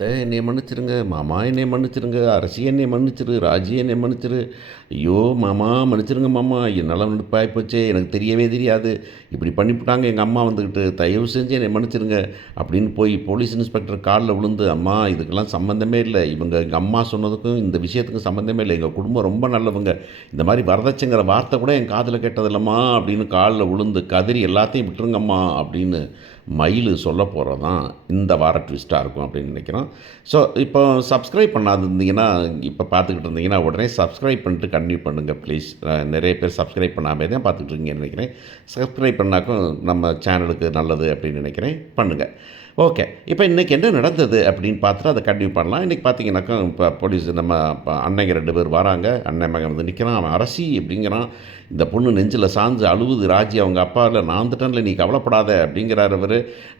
அத்தை என்னைய மன்னிச்சிருங்க, மாமா என்னைய மன்னிச்சிருங்க, அரசி என்னைய மன்னிச்சிரு, ராஜி என்னைய மன்னிச்சிரு. ஐயோ! மாமா மன்னிச்சிருங்க மாமா, என்னால நடிப்பாகி போச்சே, எனக்கு தெரியவே தெரியாது. இப்படி பண்ணிப்புட்டாங்க எங்கள் அம்மா வந்துக்கிட்டு, தயவு செஞ்சு என்னைய மன்னிச்சிருங்க அப்படின்னு போய் போலீஸ் இன்ஸ்பெக்டர் காலில் விழுந்து, அம்மா இதுக்கெல்லாம் சம்மந்தமே இல்லை. இவங்க எங்கள் அம்மா சொன்னதுக்கும் இந்த விஷயத்துக்கும் சம்மந்தமே இல்லை. எங்கள் குடும்பம் ரொம்ப நல்லவங்க. இந்த மாதிரி வரதட்சங்கிற வார்த்தை கூட என் காதில் கேட்டதில்லம்மா அப்படின்னு காலில் விழுந்து கதறி எல்லாத்தையும் விட்டுருங்கம்மா அப்படின்னு மயில் சொல்ல போகிறது தான் இந்த வார ட்விஸ்ட்டாக இருக்கும் அப்படின்னு நினைக்கிறோம். ஸோ இப்போ சப்ஸ்கிரைப் பண்ணாதிருந்தீங்கன்னா, இப்போ பார்த்துக்கிட்டு இருந்தீங்கன்னா உடனே சப்ஸ்கிரைப் பண்ணிட்டு கன்டினியூ பண்ணுங்கள் ப்ளீஸ். நிறைய பேர் சப்ஸ்கிரைப் பண்ணாமே தான் பார்த்துக்கிட்டு இருக்கீங்கன்னு நினைக்கிறேன். சப்ஸ்கிரைப் பண்ணாக்கும் நம்ம சேனலுக்கு நல்லது அப்படின்னு நினைக்கிறேன், பண்ணுங்கள். ஓகே. இப்போ இன்றைக்கி என்ன நடந்தது அப்படின்னு பார்த்துட்டு அதை கன்டினியூ பண்ணலாம். இன்றைக்கி பார்த்தீங்கன்னாக்கா இப்போ போலீஸ் நம்ம இப்போ அன்னைங்க 2 பேர் வராங்க. அண்ணன் மகன் வந்து நிற்கிறான். அவன் அரசி அப்படிங்கிறான். இந்த பொண்ணு நெஞ்சில் சாஞ்சு அழுவுது. ராஜி அவங்க அப்பா இல்லை நான் வந்துட்டேன்ல, நீ கவலைப்படாத அப்படிங்கிறார் அவர்.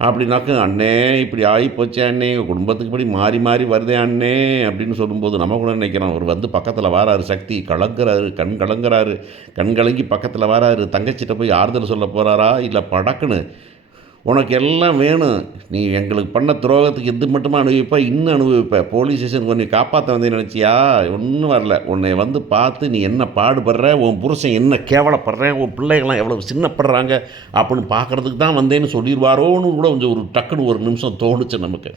அப்படின்னாக்க அண்ணே இப்படி ஆகி போச்சே அண்ணே, குடும்பத்துக்கு இப்படி மாறி மாறி வருதே அண்ணே அப்படின்னு சொல்லும்போது நம்ம கூட நினைக்கிறோம். அவர் வந்து பக்கத்தில் வாராரு, சக்தி கலங்குறாரு, கண் கலங்குறாரு, கண் கலங்கி பக்கத்தில் வாராரு. தங்கச்சிட்ட போய் ஆறுதல் சொல்ல போகிறாரா இல்லை படக்குன்னு உனக்கு எல்லாம் வேணும், நீ எங்களுக்கு பண்ண துரோகத்துக்கு இது மட்டுமா அனுபவிப்பா, இன்னும் அனுபவிப்ப, போலீஸ் ஸ்டேஷனுக்கு உன்னை காப்பாற்ற வந்தேன்னு நினச்சியா, ஒன்றும் வரல. உன்னை வந்து பார்த்து நீ என்ன பாடுபடுற, உன் புருஷன் என்ன கேவலப்படுறேன், உன் பிள்ளைகள்லாம் எவ்வளோ சின்னப்படுறாங்க அப்படின்னு பார்க்குறதுக்கு தான் வந்தேன்னு சொல்லிடுவாரோன்னு கூட கொஞ்சம் ஒரு டக்குன்னு ஒரு நிமிஷம் தோணுச்சு நமக்கு.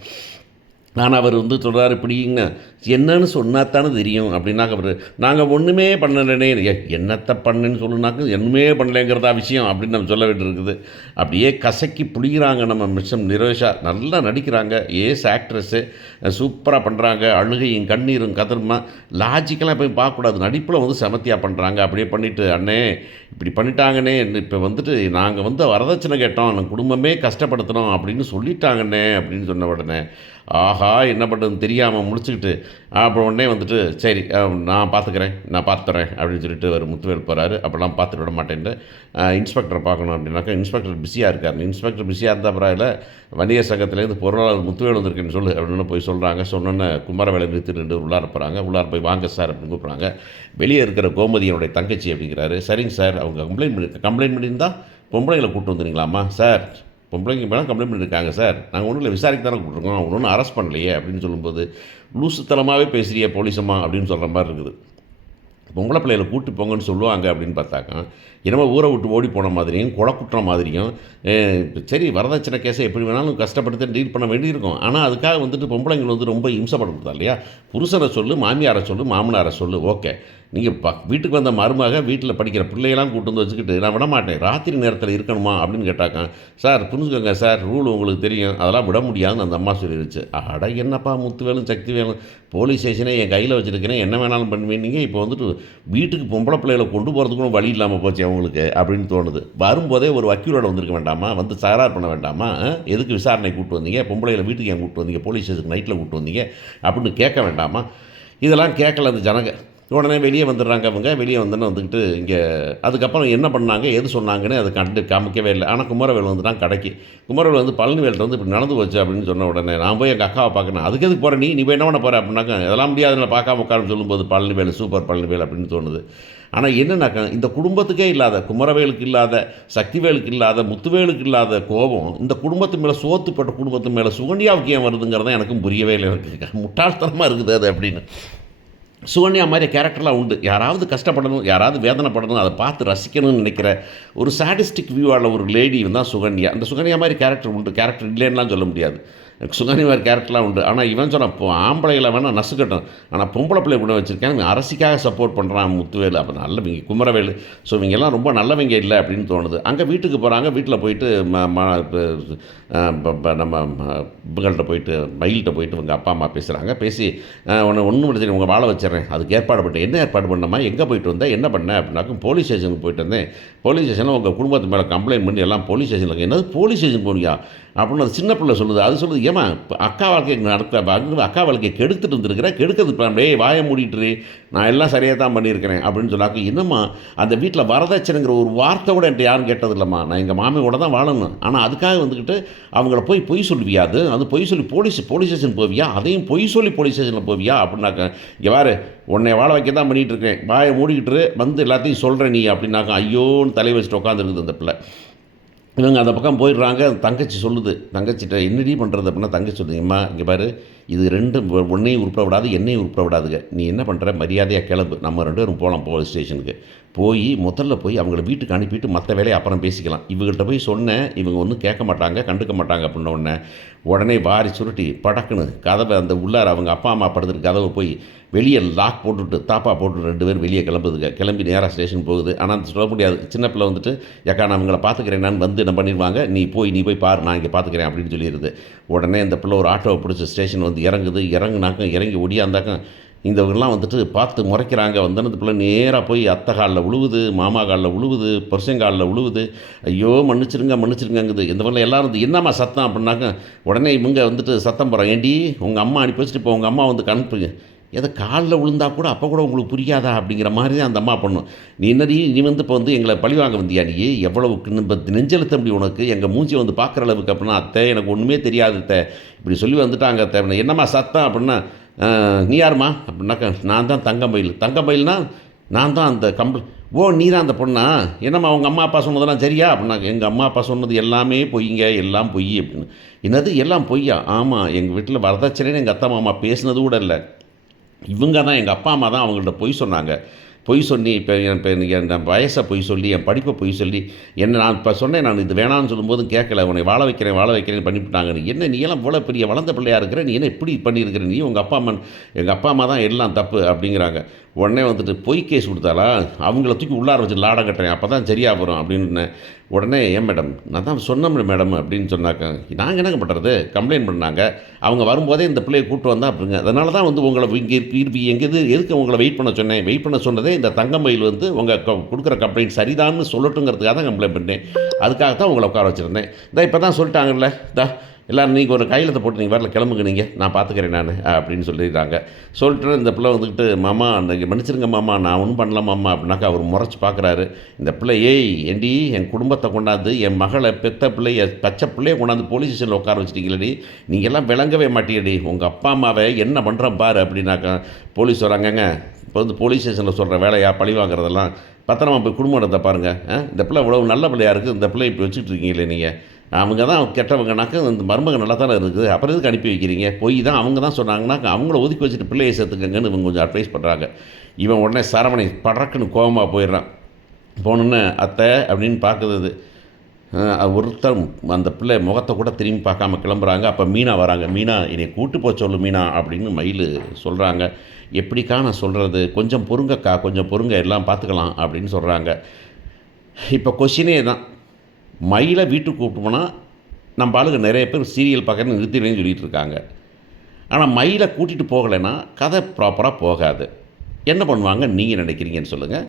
ஆனால் அவர் வந்து சொல்கிறார், இப்படிங்க என்னன்னு சொன்னாத்தானே தெரியும் அப்படின்னாக்க அவர் நாங்கள் ஒன்றுமே பண்ணலனே, என்னத்தை பண்ணுன்னு சொல்லுனாக்க ஒன்றுமே பண்ணலைங்கிறதா விஷயம் அப்படின்னு நம்ம சொல்ல வேண்டியிருக்குது. அப்படியே கசக்கி புளிகிறாங்க நம்ம மிஸ்ஸம் நிரோஷா. நல்லா நடிக்கிறாங்க, ஏஸ் ஆக்ட்ரஸ்ஸு சூப்பராக பண்ணுறாங்க. அழுகையும் கண்ணீரும் கதருமா லாஜிக்கெல்லாம் போய் பார்க்கக்கூடாது, நடிப்பில் வந்து செமத்தியாக பண்ணுறாங்க. அப்படியே பண்ணிவிட்டு அண்ணே இப்படி பண்ணிட்டாங்கண்ணே, இப்போ வந்துட்டு நாங்கள் வந்து வரதட்சணை கேட்டோம், நம்ம குடும்பமே கஷ்டப்படுத்தணும் அப்படின்னு சொல்லிட்டாங்கண்ணே அப்படின்னு சொன்ன உடனே ஆஹா என்ன பண்ணுறதுன்னு தெரியாமல் முடிச்சுக்கிட்டு அப்புறம் உடனே வந்துட்டு சரி நான் பார்த்துக்கிறேன், நான் பார்த்துறேன் அப்படின்னு சொல்லிட்டு அவர் முத்துவேல் போகிறாரு. அப்போல்லாம் பார்த்துட்டு விட மாட்டேன்ட்டு இன்ஸ்பெக்டரை பார்க்கணும் அப்படின்னாக்கா இன்ஸ்பெக்டர் பிஸியாக இருக்கார். இன்ஸ்பெக்டர் பிஸியாக இருந்தால் பரவாயில்ல, வணிகர் சங்கத்துலேருந்து பொருளாளர் முத்துவேல் வந்திருக்குன்னு சொல்லு அப்படின்னு போய் சொல்கிறாங்க. சொன்னோன்னே குமாரவேலை நிறுத்தி 2 உள்ளார போகிறாங்க. உள்ளார போய் வாங்க சார் அப்படின்னு கூப்பிட்றாங்க. வெளியே இருக்கிற கோமதியோடைய தங்கச்சி அப்படிங்கிறாரு. சரிங்க சார், அவங்க கம்ப்ளைண்ட் பண்ணியிருந்தால் பொம்பளைங்களை கூப்பிட்டு வந்துடுங்களாம்மா சார், பொம்பளைங்க மேலே கம்ப்ளைண்ட் பண்ணியிருக்காங்க சார், நாங்கள் ஒன்றும் இல்லை விசாரிக்க தானே கூப்பிட்ருக்கோம், அவங்க ஒன்றும் அரெஸ்ட் பண்ணலையே அப்படின்னு சொல்லும்போது லூசுத்தனமாகவே பேசுகிறிய போலீஸம்மா அப்படின்னு சொல்கிற மாதிரி இருக்குது. பொம்பளை பிள்ளைகளை கூட்டி போங்கன்னு சொல்லுவாங்க அப்படின்னு பார்த்தாக்கா என்னமோ ஊரை விட்டு ஓடி போன மாதிரியும் குளக்குற்றம் மாதிரியும். சரி வரதட்சணை கேஸை எப்படி வேணாலும் கஷ்டப்படுத்தி டீல் பண்ண வேண்டியிருக்கும். ஆனால் அதுக்காக வந்துட்டு பொம்பளைங்கள் வந்து ரொம்ப இம்சப்படுத்தா இல்லையா. புருஷனை சொல்லு, மாமியாரை சொல்லு, மாமனாரை சொல்லு, ஓகே. நீங்கள் வீட்டுக்கு வந்த மருமக வீட்டில் படிக்கிற பிள்ளையெல்லாம் கூட்டு வந்து வச்சுக்கிட்டு நான் விட மாட்டேன், ராத்திரி நேரத்தில் இருக்கணுமா அப்படின்னு கேட்டாக்கா சார் புரிஞ்சுக்கோங்க சார், ரூல் உங்களுக்கு தெரியும், அதெல்லாம் விட முடியாதுன்னு அந்த அம்மா சொல்லிடுச்சு. அட என்னப்பா முத்துவேலும் சக்தி வேலும், போலீஸ் ஸ்டேஷனே என் கையில் வச்சுருக்கிறேன், என்ன வேணாலும் பண்ணுவீங்க, இப்போ வந்துட்டு வீட்டுக்கு பொம்பளை பிள்ளைகளை கொண்டு போகிறதுக்கும் வழி இல்லாமல் போச்சு அவங்களுக்கு அப்படின்னு தோணுது. வரும்போதே ஒரு வக்கீலோட வந்திருக்க வேண்டாமா, வந்து தகராறு பண்ண வேண்டாமா, எதுக்கு விசாரணை கூப்பிட்டு வந்தீங்க, பொம்பளைகளை வீட்டுக்கு ஏன் கூப்பிட்டு வந்தீங்க, போலீஸ் ஸ்டேஷனுக்கு நைட்டில் கூப்பிட்டு வந்தீங்க அப்படின்னு கேட்க வேண்டாமா. இதெல்லாம் கேட்கல அந்த ஜனங்க. உடனே வெளியே வந்துடுறாங்க. அவங்க வெளியே வந்தோன்னு வந்துக்கிட்டு இங்கே அதுக்கப்புறம் என்ன பண்ணாங்க எது சொன்னாங்கன்னு அதை காமிக்கவே இல்லை. ஆனால் குமரவேல் வந்துட்டான் கடைக்கு. குமரவேல் வந்து பழனிவேல்கிட்ட வந்து இப்படி நடந்து போச்சு அப்படின்னு சொன்ன உடனே நான் போய் எங்கள் அக்காவை பார்க்கணும். அதுக்கு எதுக்கு போகிற நீ போய் என்ன பண்ண போகிற அப்படின்னாக்கா அதெல்லாம் முடியாதுன்னு பார்க்காம உட்காருன்னு சொல்லும்போது பழனிவேல் சூப்பர் பழனிவேல் அப்படின்னு தோணுது. ஆனால் என்னன்னாக்கா இந்த குடும்பத்துக்கே இல்லாத, குமரவேலுக்கு இல்லாத, சக்திவேலுக்கு இல்லாத, முத்துவேலுக்கு இல்லாத கோபம் இந்த குடும்பத்து மேலே, சோத்துப்பட்ட குடும்பத்து மேலே சுகன்யாவுக்கு ஏன் வருதுங்கிறத எனக்கும் புரியவே இல்லை. எனக்கு முட்டாள்தனமாக இருக்குது அது அப்படின்னு. சுகன்யா மாதிரி கேரக்டர்லாம் உண்டு. யாராவது கஷ்டப்படணும், யாராவது வேதனைப்படணும், அதை பார்த்து ரசிக்கணும்னு நினைக்கிற ஒரு சாடிஸ்டிக் வியூவான ஒரு லேடி தான் சுகன்யா. அந்த சுகன்யா மாதிரி கேரக்டர் உண்டு, கேரக்டர் இல்லைன்னுலாம் சொல்ல முடியாது. சுகன்யா மாதிரி கேரக்டர்லாம் உண்டு. ஆனால் இவன் சொன்னால் இப்போ ஆம்பளைகளை வேணால் நசுக்கட்டும், ஆனால் பொம்பளை பிள்ளை கூட வச்சுருக்கேன், இவன் அரசிக்காக சப்போர்ட் பண்ணுறான் முத்துவேல். அப்போ நல்லவங்க குமரவேல். ஸோ இவங்கெல்லாம் ரொம்ப நல்லவங்க இல்லை அப்படின்னு தோணுது. அங்கே வீட்டுக்கு போகிறாங்க. வீட்டில் போயிட்டு நம்ம இவங்கள்ட்ட போயிட்டு மயில்கிட்ட போயிட்டு இவங்க அப்பா அம்மா பேசுகிறாங்க. பேசி ஒன்றும் முடிச்சு உங்கள் வாழ வச்சிடறேன், அதுக்கு ஏற்பாடு பண்ணிட்டேன். என்ன ஏற்பாடு பண்ணமா, எங்கே போயிட்டு வந்தேன், என்ன பண்ணேன் அப்படின்னாக்கும் போலீஸ் ஸ்டேஷனுக்கு போயிட்டு வந்தேன். போலீஸ் ஸ்டேஷனில் உங்கள் குடும்பத்து மேலே கம்ப்ளைண்ட் பண்ணி எல்லாம் போலீஸ் ஸ்டேஷனில் என்னது போலீஸ் ஸ்டேஷன் போனியா அப்படின்னு அது சின்ன பிள்ளை சொல்லுது. அது சொல்லுது ஏமா அக்கா வாழ்க்கையை அக்கா வாழ்க்கையை கெடுத்துட்டு இருந்துருக்கிறேன், கெடுக்கிறது வாயை மூடிட்டு நான் எல்லாம் சரியாக தான் பண்ணியிருக்கிறேன் அப்படின்னு சொன்னாக்க என்னம்மா அந்த வீட்டில் வரதட்சணைங்கிற ஒரு வார்த்தை கூட என்கிட்ட யாரும் கேட்டது இல்லைம்மா, நான் எங்கள் மாமியோட தான் வாழணும், ஆனால் அதுக்காக வந்துக்கிட்டு அவங்கள போய் பொய் சொல்லுவியா, அது பொய் சொல்லி போலீஸ் ஸ்டேஷன் போவியா, அதையும் பொய் சொல்லி போலீஸ் ஸ்டேஷனில் போவியா அப்படின்னாக்க இங்கே வாரு உன்னை வாழ வைக்க தான் பண்ணிகிட்டு இருக்கேன், வாயை மூடிக்கிட்டு வந்து எல்லாத்தையும் சொல்கிறேன் நீ அப்படின்னாக்க ஐயோன்னு தலை வச்சுட்டு உட்காந்துருக்குது அந்த பிள்ளை. இவங்க அந்த பக்கம் போயிடுறாங்க. தங்கச்சி சொல்லுது, தங்கச்சிட்ட என்னடி பண்ணுறது அப்படின்னா தங்கச்சி சொல்லுதுங்கம்மா இங்கே பாரு இது 2 உன்னையும் உருப்பட விடாது, என்னையும் உருப்பட விடாதுங்க. நீ என்ன பண்ணுற, மரியாதையாக கிளம்பு. நம்ம 2 பேரும் போலாம் போலீஸ் ஸ்டேஷனுக்கு. முதல்ல போய் அவங்கள வீட்டுக்கு அனுப்பிட்டு மற்ற வேலையை அப்புறம் பேசிக்கலாம். இவங்ககிட்ட போய் சொன்னேன், இவங்க ஒன்றும் கேட்க மாட்டாங்க, கண்டுக்க மாட்டாங்க அப்படின்ன உடனே வாரி சுருட்டி படக்குன்னு கதவை அந்த உள்ளார அவங்க அப்பா அம்மா படுத்துட்டு கதவை போய் வெளியே லாக் போட்டுவிட்டு தாப்பா போட்டு 2 பேரும் வெளியே கிளம்புதுங்க. கிளம்பி நேராக ஸ்டேஷன் போகுது. ஆனால் சொல்ல முடியாது, சின்ன பிள்ளை வந்துட்டு ஏக்கா நான் அவங்கள பார்த்துக்கிறேன் நான் வந்து என்ன பண்ணிடுவாங்க, நீ போய் பாரு, நான் இங்கே பார்த்துக்கிறேன் அப்படின்னு சொல்லிடுது. உடனே இந்த பிள்ளை ஒரு ஆட்டோவை பிடிச்சி ஸ்டேஷன் வந்து இறங்குது. இறங்கி ஒடியாந்தாக்க இந்தவங்கெல்லாம் வந்துட்டு பார்த்து முறைக்கிறாங்க. வந்தனது பிள்ளை நேராக போய் அத்தை காலில் விழுவுது, மாமா காலில் விழுவுது, புருஷங்காலில் விழுவுது. ஐயோ மன்னிச்சிருங்கங்குது. இந்த பிள்ளை எல்லோரும் வந்து என்னம்மா சத்தம் அப்படின்னாக்க உடனே இவங்க வந்துட்டு சத்தம் போகிறாங்க, ஏண்டி உங்கள் அம்மா அனுப்பி வச்சுட்டு இப்போ உங்கள் அம்மா வந்து கணுப்புங்க, எதை காலில் விழுந்தா கூட அப்போ கூட உங்களுக்கு புரியாதா அப்படிங்கிற மாதிரி தான் அந்த அம்மா பண்ணும். நீ வந்து இப்போ வந்து எங்களை பழி வாங்க வந்தியா, நீ எவ்வளவு நெஞ்செழுத்த முடியும் உனக்கு, எங்கள் மூஞ்சியை வந்து பார்க்குற அளவுக்கு அப்படின்னா, அத்தை எனக்கு ஒன்றுமே தெரியாது அத்தை இப்படி சொல்லி வந்துட்டாங்க அத்தை. என்னம்மா சத்தம் அப்படின்னா, நீ யாருமா அப்படின்னாக்கா, நான் தான் தங்கமயில்னா நான் தான் அந்த நீ தான் அந்த பொண்ணா, என்னம்மா அவங்க அம்மா அப்பா சொன்னதெல்லாம் சரியா அப்படின்னாக்க, எங்கள் அம்மா அப்பா சொன்னது எல்லாமே பொய்ங்க, எல்லாம் பொய் அப்படின்னு. என்னது எல்லாம் பொய்யா? ஆமாம், எங்கள் வீட்டில் வரதட்சணைன்னு எங்கள் அத்தை மாமா பேசுனது கூட இல்லை. இவங்க தான் எங்கள் அப்பா அம்மா தான் அவங்கள்ட்ட பொய் சொன்னாங்க. பொய் சொல்லி இப்போ என் வயசை பொய் சொல்லி, என் படிப்பை பொய் சொல்லி, நான் இப்போ சொன்னேன், நான் இது வேணான்னு சொல்லும்போதும் கேட்கல, உன்னை வாழ வைக்கிறேன்னு பண்ணிவிட்டாங்க. நீ எல்லாம் இவ்வளோ பெரிய வளர்ந்த பிள்ளையாக இருக்கிற, நீ என்ன இப்படி பண்ணியிருக்கிற, நீ எங்கள் அப்பா அம்மா தான் எல்லாம் தப்பு அப்படிங்கிறாங்க. உடனே வந்துட்டு பொய் கேஸ் கொடுத்தாலா, அவங்கள தூக்கி உள்ளார வச்சு லாடம் கட்டுறேன், அப்போ தான் சரியாக வரும் அப்படின்னு. உடனே ஏன் மேடம், நான் தான் சொன்னேன் மேடம் அப்படின்னு சொன்னாக்க, நாங்கள் என்னங்க பண்ணுறது, கம்ப்ளைண்ட் பண்ணாங்க. அவங்க வரும்போதே இந்த பிள்ளையை கூப்பிட்டு வந்தால் அப்படிங்க, அதனால தான் வந்து உங்களை இங்கே எதுக்கு உங்களை வெயிட் பண்ண சொன்னதே இந்த தங்கமயில் வந்து உங்கள் கொடுக்குற கம்ப்ளைண்ட் சரிதான்னு சொல்லட்டுங்கிறதுக்காக தான் கம்ப்ளைண்ட் பண்ணேன். அதுக்காக தான் உங்களை உட்கார வச்சுருந்தேன். இப்போ தான் சொல்லிட்டாங்கல்ல, எல்லோரும் நீங்கள் ஒரு கையெழுத்தை போட்டு நீங்கள் வரல, கிளம்புங்க, நான் பார்த்துக்கிறேன் நான் அப்படின்னு சொல்லிடுறாங்க. சொல்லிட்டு இந்த பிள்ளை வந்துக்கிட்டு, மாமா நீங்கள் மன்னிச்சிருங்க மாமா, நான் ஒன்றும் பண்ணல மாமா அப்படின்னாக்கா அவர் முறைச்சி பார்க்குறாரு. இந்த பிள்ளை, ஏண்டி என் குடும்பத்தை கொண்டாந்து, என் மகளை பெத்த பிள்ளைய பச்சை பிள்ளையை கொண்டாந்து போலீஸ் ஸ்டேஷனில் உட்கார வச்சுட்டீங்களடி, நீங்கள் எல்லாம் விளங்கவே மாட்டீங்கடி, உங்கள் அப்பா அம்மாவை என்ன பண்ணுறேன் பாரு அப்படின்னாக்கா. போலீஸ் வராங்கங்க, இப்போ வந்து போலீஸ் ஸ்டேஷனில் சொல்கிற வேலையா பழி வாங்குறதெல்லாம், பத்திரமா போய் குடும்பத்தை பாருங்கள். இந்த பிள்ளை இவ்வளோ நல்ல பிள்ளையாக இருக்குது, இந்த பிள்ளை இப்படி வச்சுட்டு இருக்கீங்களே நீங்கள், அவங்க தான் கெட்டவங்கனாக்க இந்த மருமக நல்லா தானே இருக்குது, அப்புறம் எதுக்கு அனுப்பி வைக்கிறீங்க, பொய் தான் அவங்க தான் சொன்னாங்கன்னாக்க அவங்கள ஒதுக்கி வச்சுட்டு பிள்ளையை சேர்த்துக்கங்கன்னு இவங்க கொஞ்சம் அட்வைஸ் பண்ணுறாங்க. இவன் உடனே சரவணை படக்குன்னு கோபமாக போயிடுறான். போனோன்னே அத்தை அப்படின்னு பார்க்குறது, ஒருத்தர் அந்த பிள்ளை முகத்தை கூட திரும்பி பார்க்காம கிளம்புறாங்க. அப்போ மீனா வராங்க. மீனா என்னை கூட்டு போக சொல்லு மீனா அப்படின்னு மயில் சொல்கிறாங்க. எப்படிக்கா நான் சொல்கிறது, கொஞ்சம் பொறுங்கக்கா, கொஞ்சம் பொறுங்க, எல்லாம் பார்த்துக்கலாம் அப்படின்னு சொல்கிறாங்க. இப்போ கொஷினே தான், மயிலை வீட்டுக்கு கூப்பிட்டு போனால் நம்ம ஆளுங்க நிறைய பேர் சீரியல் பார்க்கறன்னு நிறுத்திடுவேன்னு சொல்லிகிட்டு இருக்காங்க. ஆனால் மயிலை கூட்டிகிட்டு போகலைன்னா கதை ப்ராப்பராக போகாது. என்ன பண்ணுவாங்க நீங்கள் நினைக்கிறீங்கன்னு சொல்லுங்கள்.